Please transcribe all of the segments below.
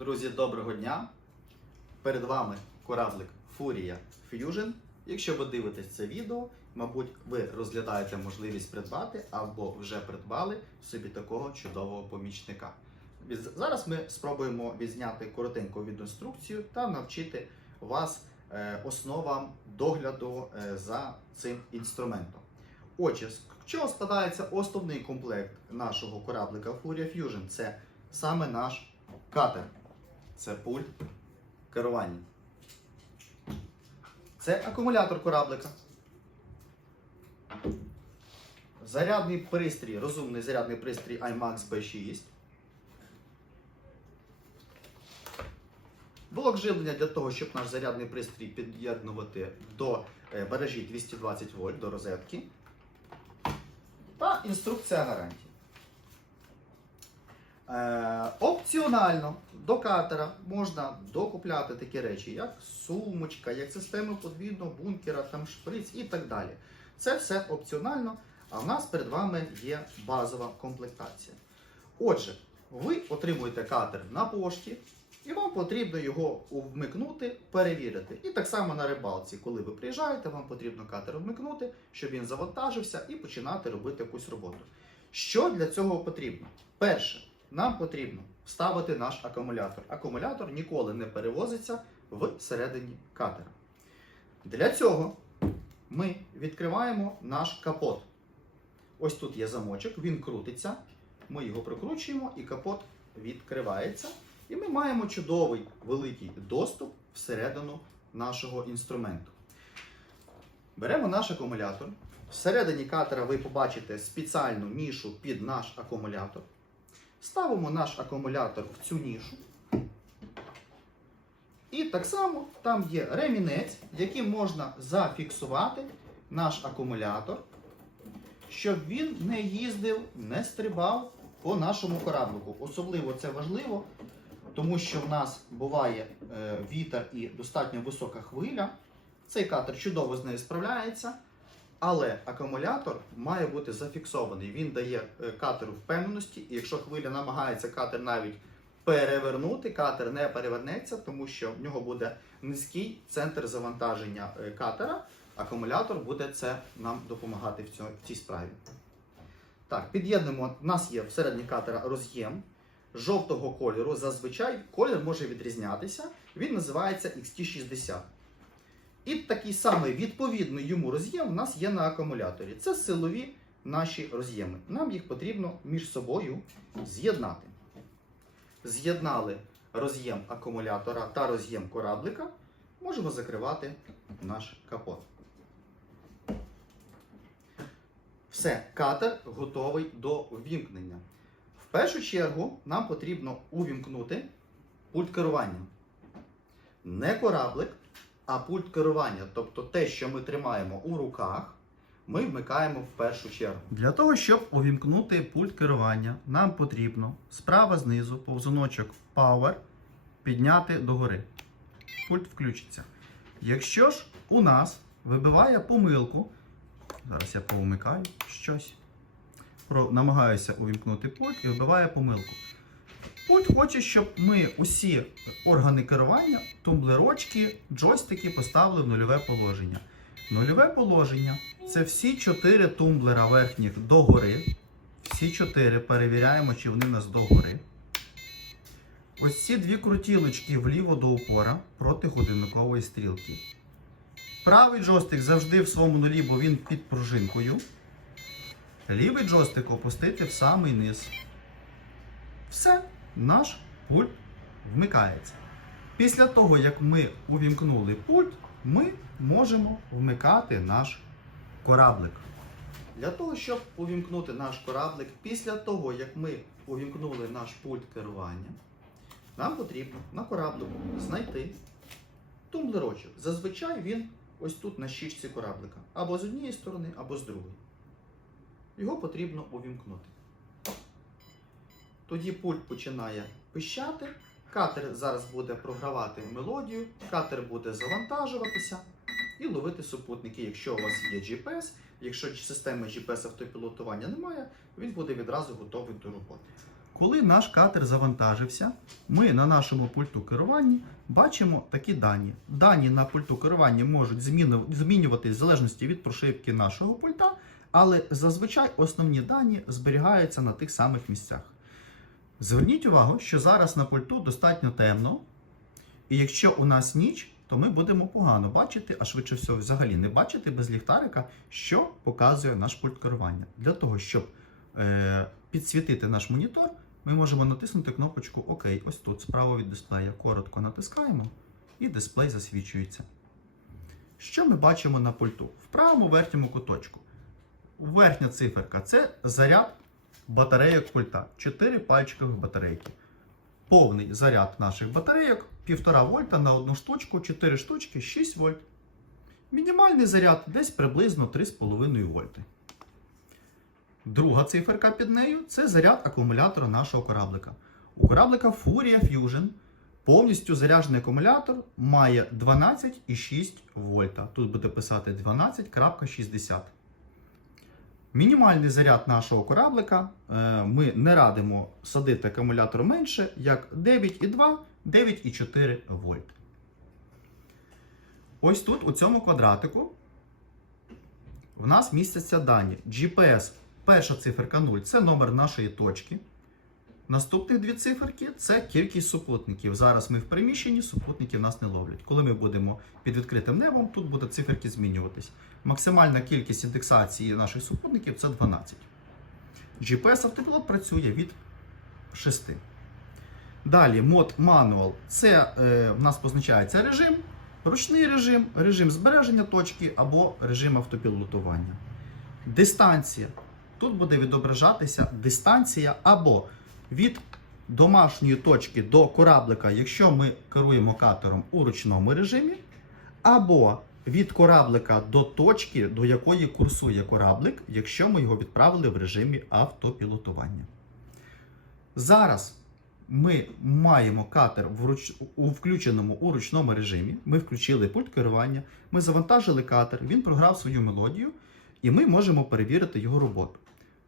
Друзі, доброго дня! Перед вами кораблик Furia Fusion. Якщо ви дивитесь це відео, мабуть, ви розглядаєте можливість придбати або вже придбали собі такого чудового помічника. Зараз ми спробуємо відзняти коротеньку відеоінструкцію та навчити вас е, основам догляду е, за цим інструментом. Отже, з чого складається основний комплект нашого кораблика Furia Fusion? Це саме наш катер. Це пульт керування. Це акумулятор кораблика. Зарядний пристрій, розумний зарядний пристрій iMax B6. Блок живлення для того, щоб наш зарядний пристрій під'єднувати до е, мережі 220 вольт до розетки. Та інструкція гарантії. Е, опціонально до катера можна докупляти такі речі, як сумочка, як система подвійного бункера, там шприц і так далі. Це все опціонально, а в нас перед вами є базова комплектація. Отже, ви отримуєте катер на пошті, і вам потрібно його вмикнути, перевірити. І так само на рибалці, коли ви приїжджаєте, вам потрібно катер вмикнути, щоб він завантажився і починати робити якусь роботу. Що для цього потрібно? Перше, нам потрібно вставити наш акумулятор. Акумулятор ніколи не перевозиться всередині катера. Для цього ми відкриваємо наш капот. Ось тут є замочок, він крутиться. Ми його прикручуємо і капот відкривається. І ми маємо чудовий великий доступ всередину нашого інструменту. Беремо наш акумулятор. Всередині катера ви побачите спеціальну нішу під наш акумулятор. Ставимо наш акумулятор в цю нішу. І так само там є ремінець, яким можна зафіксувати наш акумулятор, щоб він не їздив, не стрибав по нашому кораблику. Особливо це важливо, тому що в нас буває е, вітер і достатньо висока хвиля. Цей катер чудово з нею справляється. Але акумулятор має бути зафіксований. Він дає е, катеру впевненості, і якщо хвиля намагається катер навіть перевернути, катер не перевернеться, тому що в нього буде низький центр завантаження е, катера. Акумулятор буде це нам допомагати в цій справі. Так, під'єднуємо. У нас є всередині катера роз'єм жовтого кольору. Зазвичай колір може відрізнятися. Він називається XT60. І такий самий відповідний йому роз'єм у нас є на акумуляторі. Це силові наші роз'єми. Нам їх потрібно між собою з'єднати. З'єднали роз'єм акумулятора та роз'єм кораблика. Можемо закривати наш капот. Все, катер готовий до ввімкнення. В першу чергу нам потрібно увімкнути пульт керування. Не кораблик, а пульт керування, тобто те, що ми тримаємо у руках, ми вмикаємо в першу чергу. Для того, щоб увімкнути пульт керування, нам потрібно справа знизу повзуночок Power підняти догори. Пульт включиться. Якщо ж у нас вибиває помилку, зараз я повмикаю щось. Намагаюся увімкнути пульт і вибиває помилку. Пульт хоче, щоб ми усі органи керування, тумблерочки, джойстики поставили в нульове положення. Нульове положення це всі чотири тумблера верхніх догори. Всі чотири перевіряємо, чи вони у нас догори. Ось ці дві крутілочки вліво до упора проти годинникової стрілки. Правий джойстик завжди в своєму нулі, бо він під пружинкою. Лівий джойстик опустити в самий низ. Все, наш пульт вмикається. Після того, як ми увімкнули пульт, ми можемо вмикати наш кораблик. Для того, щоб увімкнути наш кораблик, після того, як ми увімкнули наш пульт керування, нам потрібно на кораблику знайти тумблерочок. Зазвичай він ось тут на щічці кораблика. Або з однієї сторони, або з другої. Його потрібно увімкнути. Тоді пульт починає пищати, катер зараз буде програвати мелодію, катер буде завантажуватися і ловити супутники. Якщо у вас є GPS, якщо системи GPS автопілотування немає, він буде відразу готовий до роботи. Коли наш катер завантажився, ми на нашому пульту керування бачимо такі дані. Дані на пульту керування можуть змінюватись в залежності від прошивки нашого пульта, але зазвичай основні дані зберігаються на тих самих місцях. Зверніть увагу, що зараз на пульту достатньо темно, і якщо у нас ніч, то ми будемо погано бачити, а швидше всього, взагалі не бачити без ліхтарика, що показує наш пульт керування. Для того, щоб е, підсвітити наш монітор, ми можемо натиснути кнопочку ОК. Ось тут, справа від дисплея. Коротко натискаємо, і дисплей засвічується. Що ми бачимо на пульту? В правому верхньому куточку. Верхня циферка це заряд батарейок пульта. 4 пальчикових батарейки. Повний заряд наших батарейок 1,5 вольта на одну штучку, 4 штучки 6 вольт. Мінімальний заряд десь приблизно 3,5 вольти. Друга циферка під нею це заряд акумулятора нашого кораблика. У кораблика Furia Fusion повністю заряджений акумулятор має 12,6 вольта. Тут буде писати 12,60. Мінімальний заряд нашого кораблика е, ми не радимо садити акумулятор менше, як 9,2, 9,4 вольт. Ось тут, у цьому квадратику, в нас містяться дані. GPS, перша циферка 0 це номер нашої точки. Наступні дві циферки це кількість супутників. Зараз ми в приміщенні, супутники нас не ловлять. Коли ми будемо під відкритим небом, тут будуть циферки змінюватись. Максимальна кількість індексації наших супутників це 12. GPS автопілот працює від 6. Далі мод Manual. Це е, в нас позначається режим, ручний режим, режим збереження точки або режим автопілотування. Дистанція. Тут буде відображатися дистанція або від домашньої точки до кораблика, якщо ми керуємо катером у ручному режимі, або від кораблика до точки, до якої курсує кораблик, якщо ми його відправили в режимі автопілотування. Зараз ми маємо катер в руч... у включеному у ручному режимі. Ми включили пульт керування, ми завантажили катер, він програв свою мелодію, і ми можемо перевірити його роботу.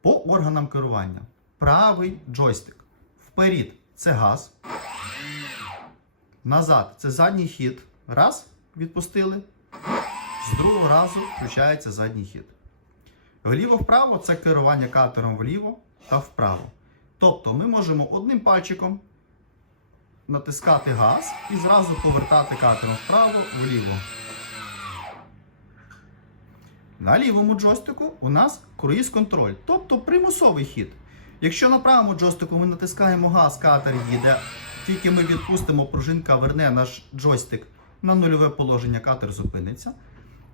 По органам керування. Правий джойстик. Вперед це газ. Назад це задній хід. Раз, відпустили. З другого разу включається задній хід. Вліво-вправо це керування катером вліво та вправо. Тобто ми можемо одним пальчиком натискати газ і зразу повертати катером вправо-вліво. На лівому джойстику у нас круїз-контроль, тобто примусовий хід. Якщо на правому джойстику ми натискаємо газ, катер їде, тільки ми відпустимо, пружинка верне наш джойстик на нульове положення, катер зупиниться,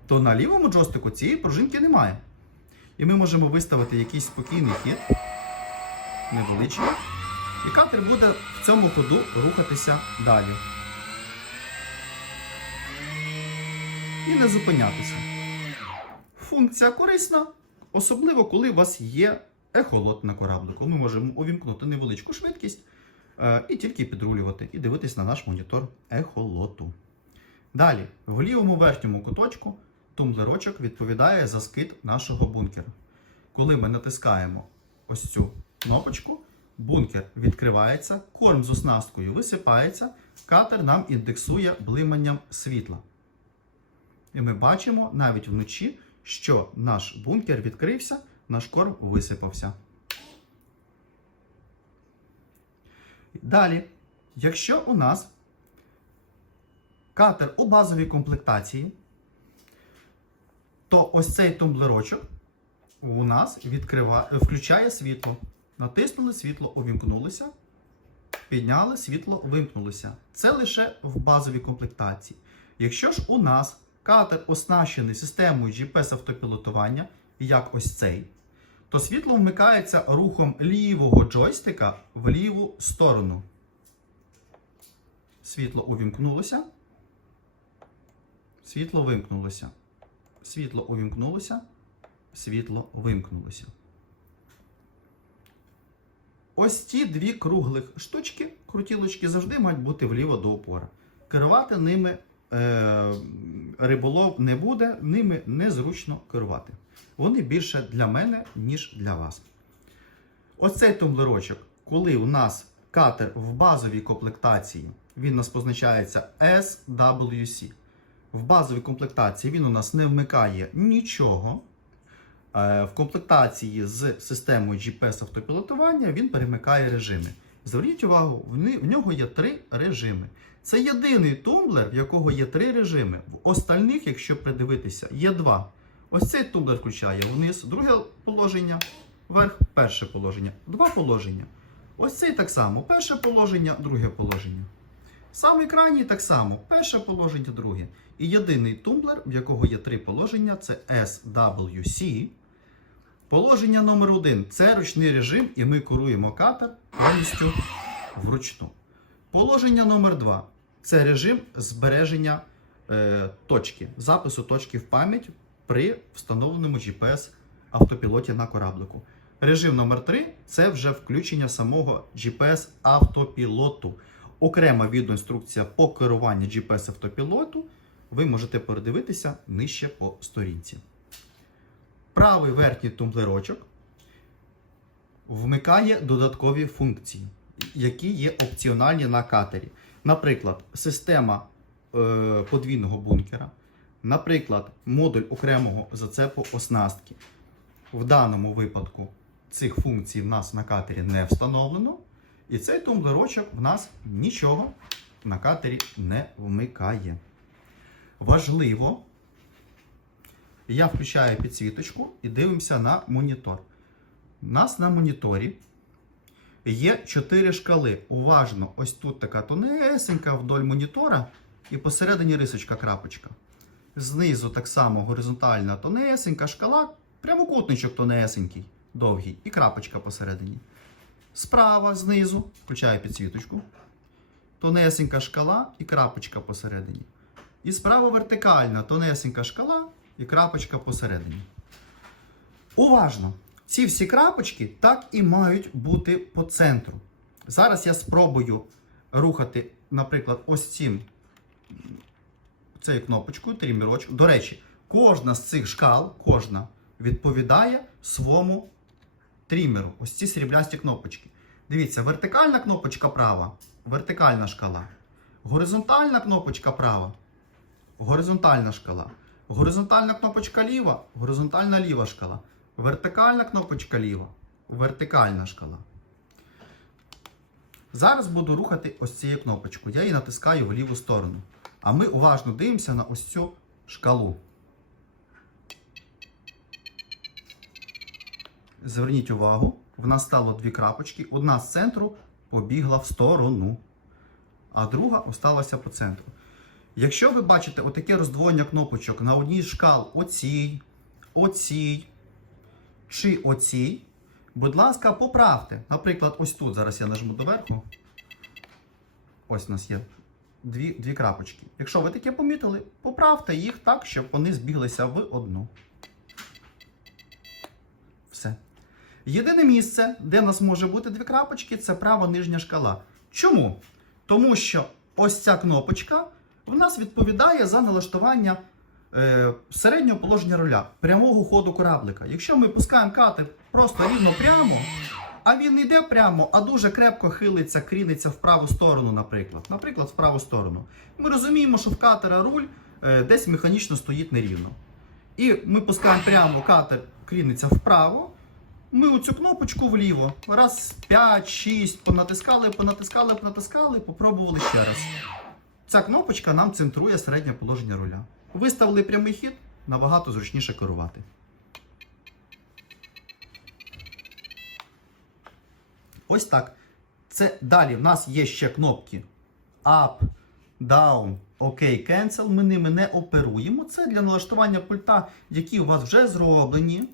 то на лівому джойстику цієї пружинки немає. І ми можемо виставити якийсь спокійний хід, невеличкий, і катер буде в цьому ходу рухатися далі. І не зупинятися. Функція корисна, особливо коли у вас є ехолот на кораблику. Ми можемо увімкнути невеличку швидкість е, і тільки підрулювати, і дивитись на наш монітор ехолоту. Далі, в лівому верхньому куточку тумблерочок відповідає за скид нашого бункера. Коли ми натискаємо ось цю кнопочку, бункер відкривається, корм з оснасткою висипається, катер нам індексує блиманням світла. І ми бачимо навіть вночі, що наш бункер відкрився, наш корм висипався. Далі, якщо у нас катер у базовій комплектації, то ось цей тумблерочок у нас відкрива... включає світло. Натиснули світло, увімкнулися, підняли світло, вимкнулися. Це лише в базовій комплектації. Якщо ж у нас катер оснащений системою GPS автопілотування, як ось цей, то світло вмикається рухом лівого джойстика в ліву сторону. Світло увімкнулося. Світло вимкнулося. Світло увімкнулося. Світло вимкнулося. Ось ці дві круглих штучки, крутілочки, завжди мають бути вліво до опора. Керувати ними е, риболов не буде, ними незручно керувати. Вони більше для мене, ніж для вас. Ось цей тумблерочок коли у нас катер в базовій комплектації, він у нас позначається SWC. В базовій комплектації він у нас не вмикає нічого. Е, В комплектації з системою GPS автопілотування він перемикає режими. Зверніть увагу, в нього є три режими. Це єдиний тумблер, в якого є три режими. В остальних, якщо придивитися, є два. Ось цей тумблер включає вниз, друге положення, вверх, перше положення. Два положення. Ось цей так само. Перше положення, друге положення. Самий крайній так само. Перше положення, друге. І єдиний тумблер, в якого є три положення, це SWC. Положення номер один це ручний режим, і ми керуємо катер повністю вручну. Положення номер два це режим збереження е, точки, запису точки в пам'ять при встановленому GPS автопілоті на кораблику. Режим номер 3 це вже включення самого GPS автопілоту. Окрема відеоінструкція по керуванню GPS автопілоту. Ви можете передивитися нижче по сторінці. Правий верхній тумблерочок вмикає додаткові функції, які є опціональні на катері. Наприклад, система е, подвійного бункера, наприклад, модуль окремого зацепу оснастки. В даному випадку цих функцій в нас на катері не встановлено, і цей тумблерочок в нас нічого на катері не вмикає. Важливо, я включаю підсвіточку і дивимося на монітор. У нас на моніторі є 4 шкали. Уважно, ось тут така тонесенька вдоль монітора, і посередині рисочка крапочка. Знизу так само горизонтальна тонесенька шкала, прямокутничок тонесенький, довгий, і крапочка посередині. Справа знизу, включаю підсвіточку. Тонесенька шкала і крапочка посередині. І справа вертикальна, тонесенька шкала і крапочка посередині. Уважно! Ці всі крапочки так і мають бути по центру. Зараз я спробую рухати, наприклад, ось цим цією кнопочкою, трімірочку. До речі, кожна з цих шкал, кожна відповідає своєму трімеру. Ось ці сріблясті кнопочки. Дивіться, вертикальна кнопочка права, вертикальна шкала. Горизонтальна кнопочка права, горизонтальна шкала. Горизонтальна кнопочка ліва, горизонтальна ліва шкала. Вертикальна кнопочка ліва, вертикальна шкала. Зараз буду рухати ось цією кнопочкою. Я її натискаю в ліву сторону. А ми уважно дивимося на ось цю шкалу. Зверніть увагу, в нас стало дві крапочки. Одна з центру побігла в сторону, а друга осталася по центру. Якщо ви бачите отаке роздвоєння кнопочок на одній шкал оцій, оцій чи оцій, будь ласка, поправте. Наприклад, ось тут зараз я нажму доверху. Ось у нас є дві, дві крапочки. Якщо ви таке помітили, поправте їх так, щоб вони збіглися в одну. Все. Єдине місце, де в нас може бути дві крапочки, це права нижня шкала. Чому? Тому що ось ця кнопочка в нас відповідає за налаштування е, середнього положення руля, прямого ходу кораблика. Якщо ми пускаємо катер просто рівно прямо, а він не йде прямо, а дуже крепко хилиться, кріниться в праву сторону, наприклад. Наприклад, в праву сторону. Ми розуміємо, що в катера руль е, десь механічно стоїть нерівно. І ми пускаємо прямо, катер кріниться вправо. Ми оцю кнопочку вліво. Раз 5-6 понатискали, понатискали, понатискали, попробували ще раз. Ця кнопочка нам центрує середнє положення руля. Виставили прямий хід, набагато зручніше керувати. Ось так. Це далі в нас є ще кнопки Up, Down, OK, Cancel. Ми ними не оперуємо. Це для налаштування пульта, які у вас вже зроблені.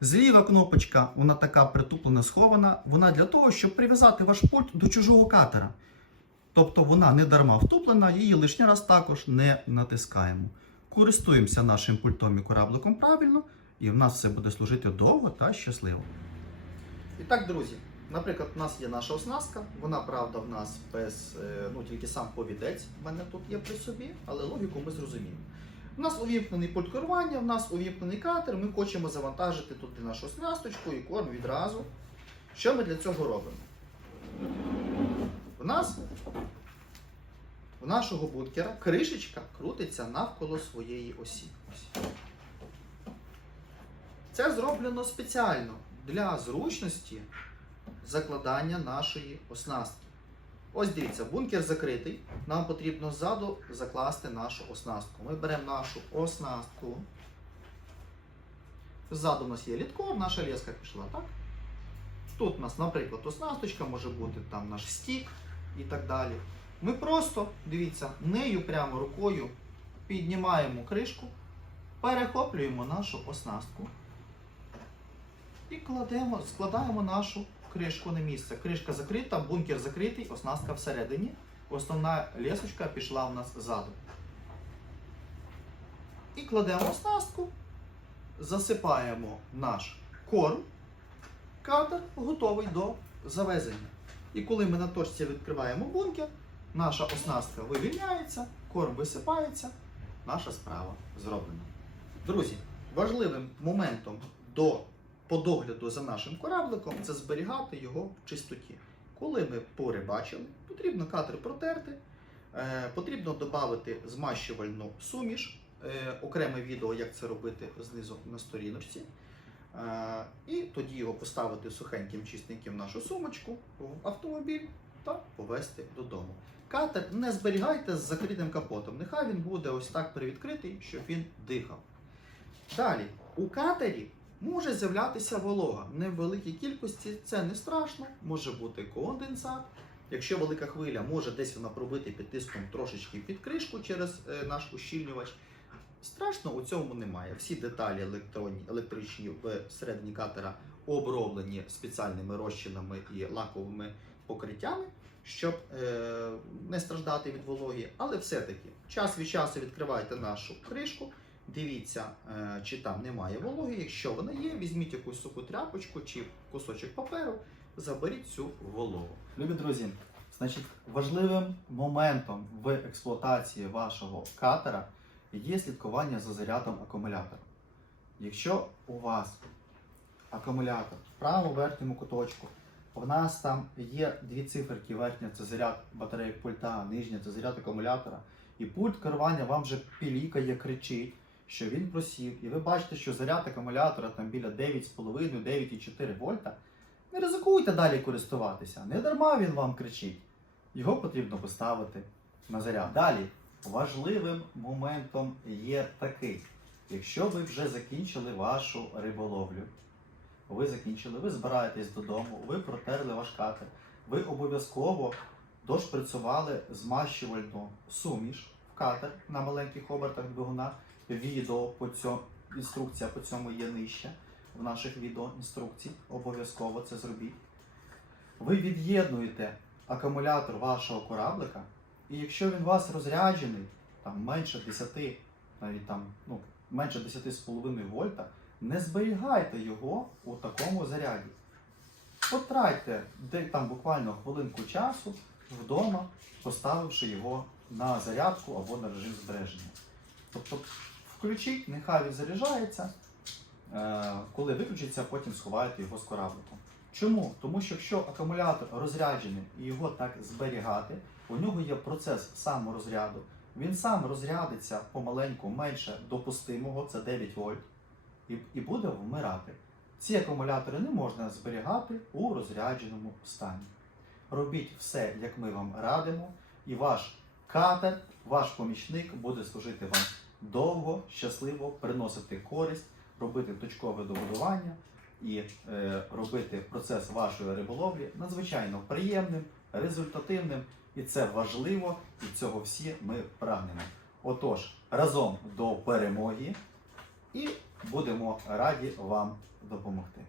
Зліва кнопочка, вона така притуплена, схована. Вона для того, щоб прив'язати ваш пульт до чужого катера. Тобто вона не дарма втуплена, її лишній раз також не натискаємо. Користуємося нашим пультом і корабликом правильно, і в нас все буде служити довго та щасливо. І так, друзі, наприклад, у нас є наша оснастка, вона, правда, в нас без, е, ну тільки сам повідець в мене тут є при собі, але логіку ми зрозуміємо. У нас увімкнений пульт керування, у нас увімкнений катер, ми хочемо завантажити туди нашу оснасточку і корм відразу. Що ми для цього робимо? У нас у нашого бункера кришечка крутиться навколо своєї осі. Це зроблено спеціально для зручності закладання нашої оснастки. Ось дивіться, бункер закритий. Нам потрібно ззаду закласти нашу оснастку. Ми беремо нашу оснастку. Ззаду у нас є літкор, наша леска пішла, так? Тут у нас, наприклад, оснасточка може бути там наш стік і так далі. Ми просто, дивіться, нею прямо рукою піднімаємо кришку, перехоплюємо нашу оснастку і кладемо, складаємо нашу кришку на місце. Кришка закрита, бункер закритий, оснастка всередині. Основна лісочка пішла у нас ззаду. І кладемо оснастку, засипаємо наш корм, катер готовий до завезення. І коли ми на точці відкриваємо бункер, наша оснастка вивільняється, корм висипається, наша справа зроблена. Друзі, важливим моментом до по догляду за нашим корабликом це зберігати його в чистоті. Коли ми порибачили, потрібно катер протерти, е, потрібно додати змащувальну суміш, е, окреме відео, як це робити знизу на сторіночці. Е, і тоді його поставити сухеньким, чистеньким в нашу сумочку в автомобіль та повезти додому. Катер не зберігайте з закритим капотом. Нехай він буде ось так привідкритий, щоб він дихав. Далі, у катері може з'являтися волога. Не в великій кількості це не страшно, може бути конденсат. Якщо велика хвиля, може десь вона пробити під тиском трошечки під кришку через е, наш ущільнювач. Страшно у цьому немає. Всі деталі електронні, електричні всередині катера оброблені спеціальними розчинами і лаковими покриттями, щоб е, не страждати від вологі. Але все-таки час від часу відкривайте нашу кришку, дивіться, е, чи там немає вологи. Якщо вона є, візьміть якусь суху тряпочку чи кусочок паперу, заберіть цю вологу. Любі друзі, значить, важливим моментом в експлуатації вашого катера є слідкування за зарядом акумулятора. Якщо у вас акумулятор в правому верхньому куточку, у нас там є дві циферки, верхня це заряд батареї пульта, нижня це заряд акумулятора, і пульт керування вам вже пілікає, кричить, що він просів, і ви бачите, що заряд акумулятора там біля 9,5-9,4 вольта, не ризикуйте далі користуватися. Не дарма він вам кричить. Його потрібно поставити на заряд. Далі важливим моментом є такий: якщо ви вже закінчили вашу риболовлю, ви закінчили, ви збираєтесь додому, ви протерли ваш катер, ви обов'язково дошприцювали змащувальну суміш в катер на маленьких обертах двигуна. Відео по цьому, інструкція по цьому є нижче в наших відео інструкцій. Обов'язково це зробіть. Ви від'єднуєте акумулятор вашого кораблика, і якщо він у вас розряджений, там менше 10, навіть там, ну, менше 10,5 вольта, не зберігайте його у такому заряді. Потратьте де там буквально хвилинку часу вдома, поставивши його на зарядку або на режим збереження. Тобто включіть, нехай він заряджається. Е, Коли виключиться, потім сховайте його з корабликом. Чому? Тому що якщо акумулятор розряджений і його так зберігати, у нього є процес саморозряду. Він сам розрядиться помаленьку менше допустимого, це 9 вольт, і, і буде вмирати. Ці акумулятори не можна зберігати у розрядженому стані. Робіть все, як ми вам радимо, і ваш катер, ваш помічник буде служити вам довго, щасливо, приносити користь, робити точкове добудування і е, робити процес вашої риболовлі надзвичайно приємним, результативним, і це важливо, і цього всі ми прагнемо. Отож, разом до перемоги і будемо раді вам допомогти.